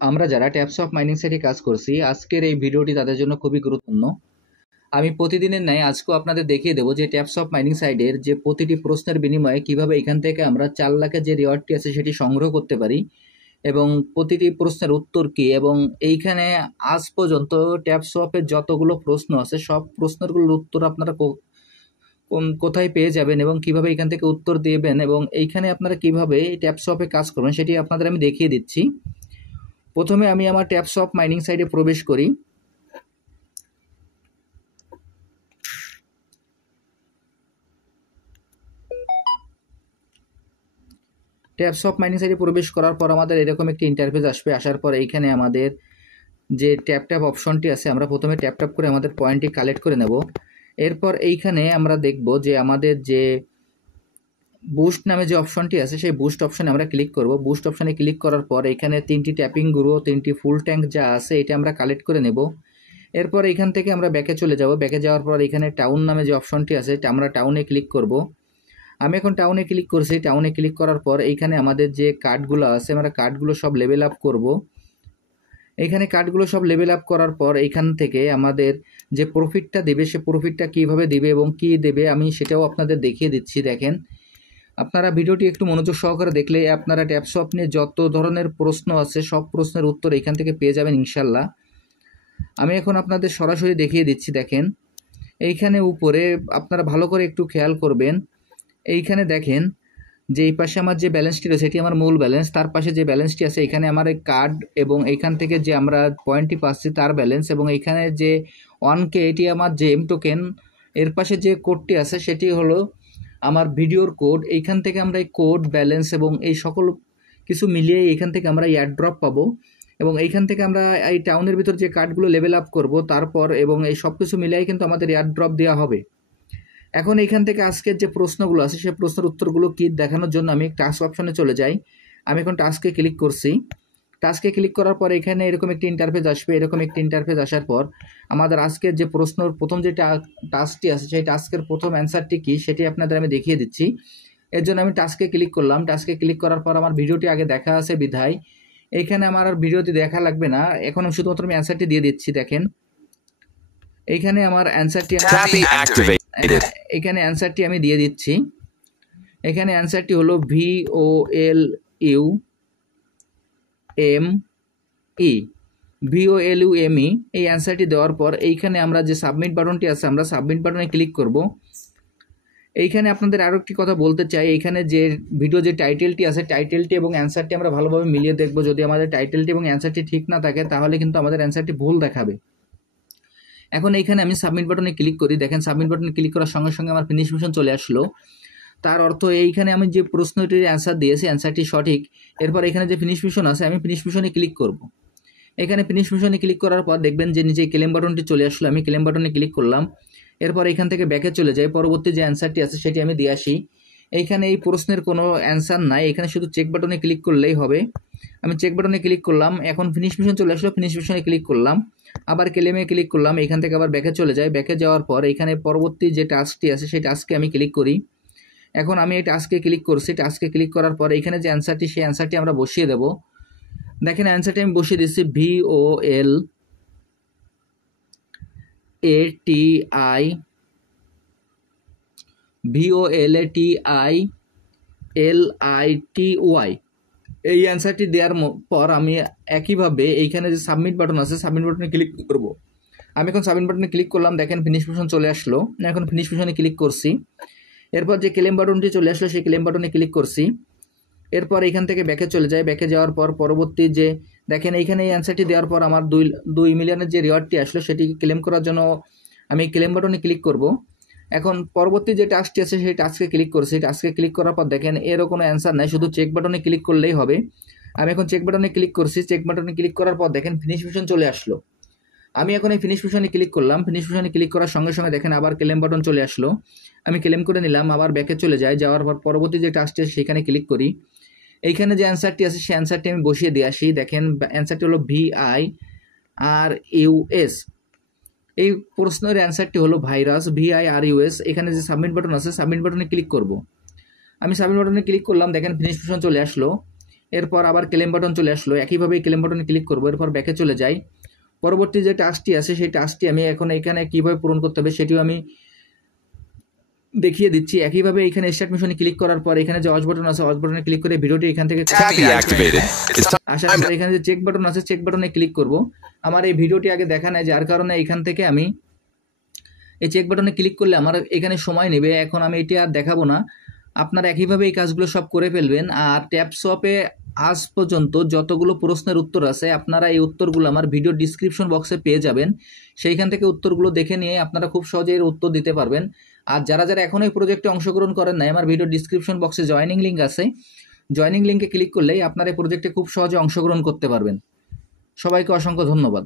আমরা যারা taps of mining সাইটে কাজ করছি, আজকের এই ভিডিওটি তাদের জন্য খুবই গুরুত্বপূর্ণ। আমি প্রতিদিনের ন্যায় আজকেও আপনাদের দেখিয়ে দেবো যে ট্যাপস অফ মাইনিং সাইটের যে প্রতিটি প্রশ্নের বিনিময়ে কিভাবে এখান থেকে আমরা 4 লাখের যে রিওয়ার্ডটি আছে সেটি সংগ্রহ করতে পারি এবং প্রতিটি প্রশ্নের উত্তর কি, এবং এইখানে আজ পর্যন্ত ট্যাপস অফের যতগুলো প্রশ্ন আছে সব প্রশ্নগুলোর উত্তর আপনারা কোথায় পেয়ে যাবেন এবং কিভাবে এখান থেকে উত্তর দিবেন এবং এইখানে আপনারা কিভাবে ট্যাপস অফে কাজ করবেন সেটি আপনাদের আমি দেখিয়ে দিচ্ছি। প্রথমে আমি আমার ট্যাপস অফ মাইনিং সাইটে প্রবেশ করি। ট্যাপস অফ মাইনিং সাইটে প্রবেশ করার পর আমাদের এরকম একটি ইন্টারফেস আসবে। আসার পর এইখানে আমাদের যে ট্যাপ অপশনটি আছে, আমরা প্রথমে ট্যাপ করে আমাদের পয়েন্টটি কালেক্ট করে নেব। এরপর এইখানে আমরা দেখব যে আমাদের যে বুস্ট নামে যে অপশনটি আছে সেই বুস্ট অপশনে আমরা ক্লিক করব। বুস্ট অপশনে ক্লিক করার পর এখানে 3টি ট্যাপিং গ্রো, 3টি ফুল ট্যাঙ্ক যা আছে এটা আমরা কালেক্ট করে নেব। এরপর এখান থেকে আমরা ব্যাকে চলে যাব। ব্যাকে যাওয়ার পর এখানে টাউন নামে যে অপশনটি আছে আমরা টাউনে ক্লিক করব। আমি এখন টাউনে ক্লিক করছি। টাউনে ক্লিক করার পর এইখানে আমাদের যে কার্ডগুলো আছে আমরা কার্ডগুলো সব লেভেল আপ করব। এইখানে কার্ডগুলো সব লেভেল আপ করার পর এইখান থেকে আমাদের যে প্রফিটটা দেবে সে প্রফিটটা কীভাবে দেবে এবং কী দেবে আমি সেটাও আপনাদের দেখিয়ে দিচ্ছি। দেখেন, আপনারা ভিডিওটি একটু মনোযোগ সহকারে দেখলে আপনারা ট্যাপস অফ নিয়ে যত ধরনের প্রশ্ন আছে সব প্রশ্নের উত্তর এখান থেকে পেয়ে যাবেন ইনশাল্লাহ। আমি এখন আপনাদের সরাসরি দেখিয়ে দিচ্ছি। দেখেন, এইখানে উপরে আপনারা ভালো করে একটু খেয়াল করবেন। এইখানে দেখেন যে এই পাশে আমার যে ব্যালেন্সটি রয়েছে এটি আমার মূল ব্যালেন্স, তার পাশে যে ব্যালেন্সটি আছে এখানে আমার এই কার্ড এবং এইখান থেকে যে আমরা পয়েন্টটি পাচ্ছি তার ব্যালেন্স, এবং এইখানে যে 1K এটি আমার যে এম টোকেন, এর পাশে যে কোডটি আছে সেটি হলো আমার ভিডিওর কোড। এইখান থেকে আমরা এই কোড, ব্যালেন্স এবং এই সকল কিছু মিলিয়ে এইখান থেকে আমরা এয়ারড্রপ পাবো, এবং এইখান থেকে আমরা এই টাউনের ভিতর যে কার্ডগুলো লেভেল আপ করব তারপর এবং এই সব কিছু মিলিয়ে কিন্তু আমাদের এয়ারড্রপ দেওয়া হবে। এখন এইখান থেকে আজকের যে প্রশ্নগুলো আছে সেই প্রশ্নের উত্তরগুলো কি দেখানোর জন্য আমি টাস্ক অপশনে চলে যাই। আমি এখন টাস্কে ক্লিক করছি। টাস্কে ক্লিক করার পর এখানে এরকম একটি ইন্টারফেস আসবে। এরকম একটি ইন্টারফেস আসার পর আমাদের আজকের যে প্রশ্নের প্রথম যে টাস্কটি আছে সেই টাস্কের প্রথম অ্যান্সারটি কি সেটি আপনাদের আমি দেখিয়ে দিচ্ছি। এর জন্য আমি টাস্কে ক্লিক করলাম। টাস্কে ক্লিক করার পর আমার ভিডিওটি আগে দেখা আছে বিধায় এইখানে আমার আর ভিডিওটি দেখা লাগবে না। এখন শুধুমাত্র আমি অ্যান্সারটি দিয়ে দিচ্ছি। দেখেন, এইখানে আমার অ্যান্সারটি এখানে অ্যান্সারটি আমি দিয়ে দিচ্ছি। এখানে অ্যান্সারটি হলো VOLUME। এই অ্যান্সারটি দেওয়ার পর এইখানে আমরা যে সাবমিট বাটনটি আছে আমরা সাবমিট বাটনে ক্লিক করব। এইখানে আপনাদের আরও একটি কথা বলতে চাই, এইখানে যে ভিডিও যে টাইটেলটি আছে টাইটেলটি এবং অ্যান্সারটি আমরা ভালোভাবে মিলিয়ে দেখব। যদি আমাদের টাইটেলটি এবং অ্যান্সারটি ঠিক না থাকে তাহলে কিন্তু আমাদের অ্যান্সারটি ভুল দেখাবে। এখন এইখানে আমি সাবমিট বাটনে ক্লিক করি। দেখেন, সাবমিট বাটনে ক্লিক করার সঙ্গে সঙ্গে আমার ফিনিশ মিশন চলে আসলো। তার অর্থ এইখানে আমি যে প্রশ্নটির অ্যান্সার দিয়েছি অ্যান্সারটি সঠিক। এরপর এখানে যে ফিনিশ মিশন আছে আমি ফিনিশ মিশনে ক্লিক করব। এখানে ফিনিশ মিশনে ক্লিক করার পর দেখবেন যে নিচে ক্লেম বাটনটি চলে আসলো। আমি ক্লেম বাটনে ক্লিক করলাম। এরপর এখান থেকে ব্যাকে চলে যাই। পরবর্তী যে অ্যান্সারটি আছে সেটি আমি দিয়ে আসি। এইখানে এই প্রশ্নের কোনো অ্যান্সার নাই, এখানে শুধু চেক বাটনে ক্লিক করলেই হবে। আমি চেক বাটনে ক্লিক করলাম। এখন ফিনিশ মিশন চলে আসলো। ফিনিশ মিশনে ক্লিক করলাম, আবার ক্লেমে ক্লিক করলাম। এখান থেকে আবার ব্যাকে চলে যাই। ব্যাকে যাওয়ার পর এখানে পরবর্তী যে টাস্কটি আছে সেই টাস্কে আমি ক্লিক করি। এখন আমি এই টাস্কে ক্লিক করছি। টাস্কে ক্লিক করার পর এখানে যে অ্যান্সারটি সেই অ্যান্সারটি আমরা বসিয়ে দেব। দেখেন, অ্যান্সারটি আমি বসিয়ে দিচ্ছি VOLATI এই অ্যান্সারটি দেওয়ার পর আমি একইভাবে এইখানে যে সাবমিট বাটন আছে সাবমিট বাটনে ক্লিক করব। আমি এখন সাবমিট বাটনে ক্লিক করলাম। দেখেন, ফিনিশ মিশন চলে আসলো। এখন ফিনিশ মিশনে ক্লিক করছি। এরপর যে ক্লেম বাটনটি চলে আসলো সেই ক্লেম বাটনে ক্লিক করছি। এরপর এখান থেকে ব্যাকে চলে যায়। ব্যাকে যাওয়ার পর পরবর্তী যে দেখেন এইখানে এই অ্যান্সারটি দেওয়ার পর আমার 2 মিলিয়নের যে রিওয়ার্ডটি আসলো সেটি ক্লেম করার জন্য আমি ক্লেম বাটনে ক্লিক করব। এখন পরবর্তী যে টাস্কটি আছে সেই টাস্কে ক্লিক করছি। টাস্কে ক্লিক করার পর দেখেন এরও কোনো অ্যান্সার নাই, শুধু চেক বাটনে ক্লিক করলেই হবে। আমি এখন চেক বাটনে ক্লিক করছি। চেক বাটনে ক্লিক করার পর দেখেন ফিনিশ মিশন চলে আসলো। আমি এখন এই ফিনিশ মিশনে ক্লিক করলাম। ফিনিশ মিশনে ক্লিক করার সঙ্গে সঙ্গে দেখেন আবার ক্লেম বাটন চলে আসলো। আমি ক্লেম করে নিলাম। আবার ব্যাকে চলে যাই। যাওয়ার পর পরবর্তী যে টাস্কটি আছে সেখানে ক্লিক করি। এইখানে যে অ্যান্সারটি আছে সেই অ্যান্সারটি আমি বসিয়ে দিয়ে আসি। দেখেন, অ্যান্সারটি হলো VIRUS। এই প্রশ্নের অ্যান্সারটি হলো ভাইরাস, VIRUS। এখানে যে সাবমিট বাটন আছে সাবমিট বাটনে ক্লিক করব। আমি সাবমিট বাটনে ক্লিক করলাম। দেখেন ফিনিশ মিশন চলে আসলো। এরপর আবার ক্লেম বাটন চলে আসলো, একইভাবে ক্লেম বাটনে ক্লিক করবো, এরপর ব্যাকে চলে যাই। পরবর্তী যে টাস্কটি আছে সেই টাস্কটি আমি এখন এখানে কীভাবে পূরণ করতে হবে সেটিও আমি দেখিয়ে দিচ্ছি। একইভাবে এখানে স্টার্ট মিশনে ক্লিক করার পর এখানে যে ওয়াচ বাটন আছে ওয়াচ বাটনে ক্লিক করে ভিডিওটি এখান থেকে আসার পর এখানে যে চেক বাটন আছে চেক বাটনে ক্লিক করব। আমার এই ভিডিওটি আগে দেখা নেয়, যার কারণে এখান থেকে আমি এই চেক বাটনে ক্লিক করলে আমার এখানে সময় নেবে, এখন আমি এটি আর দেখাবো না। আপনারা একইভাবে এই কাজগুলো সব করে ফেলবেন। আর ট্যাপশপে আজ পর্যন্ত যতগুলো প্রশ্নের উত্তর আছে আপনারা এই উত্তরগুলো আমার ভিডিও ডিসক্রিপশন বক্সে পেয়ে যাবেন, সেইখান থেকে উত্তরগুলো দেখে নিয়ে আপনারা খুব সহজে এর উত্তর দিতে পারবেন। আর যারা যারা এখনো এই প্রজেক্টে অংশগ্রহণ করেন নাই, আমার ভিডিও ডিসক্রিপশন বক্সে জয়েনিং লিঙ্ক আছে, জয়েনিং লিঙ্কে ক্লিক করলেই আপনারা এই প্রজেক্টে খুব সহজে অংশগ্রহণ করতে পারবেন। সবাইকে অসংখ্য ধন্যবাদ।